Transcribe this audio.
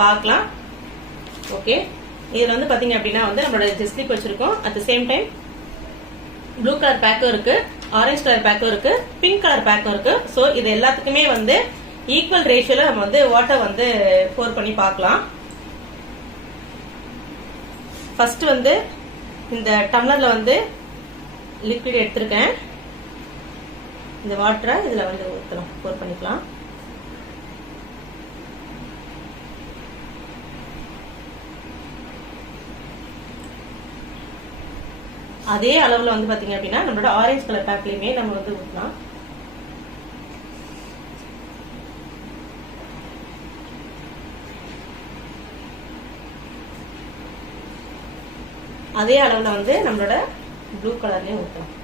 பார்க்கலாம். ஓகே, இதுல வந்து பாத்தீங்க அப்படின்னா வந்து நம்மளோட ஜெட் ஸ்லிப் வச்சிருக்கோம். At the same time blue colour பேக்கும் இருக்கு, ஆரஞ்சு கலர் பேக்கும் இருக்கு, பிங்க் கலர் பேக்கும் இருக்கு. ஸோ இது எல்லாத்துக்குமே வந்து ஈக்குவல் ரேஷியோல நம்ம வந்து வாட்டர் வந்து போர் பண்ணி பார்க்கலாம். ஃபர்ஸ்ட் வந்து இந்த டம்ளர்ல வந்து லிக்விட் எடுத்திருக்கேன். இந்த வாட்டரை இதுல வந்து ஊற்றலாம், போர் பண்ணிக்கலாம். அதே அளவுல வந்து பாத்தீங்க அப்படின்னா நம்மளோட ஆரஞ்சு கலர் பேக்லயுமே நம்ம வந்து ஊற்றலாம். அதே அளவுல வந்து நம்மளோட ப்ளூ கலர்லயும் ஊற்றலாம்.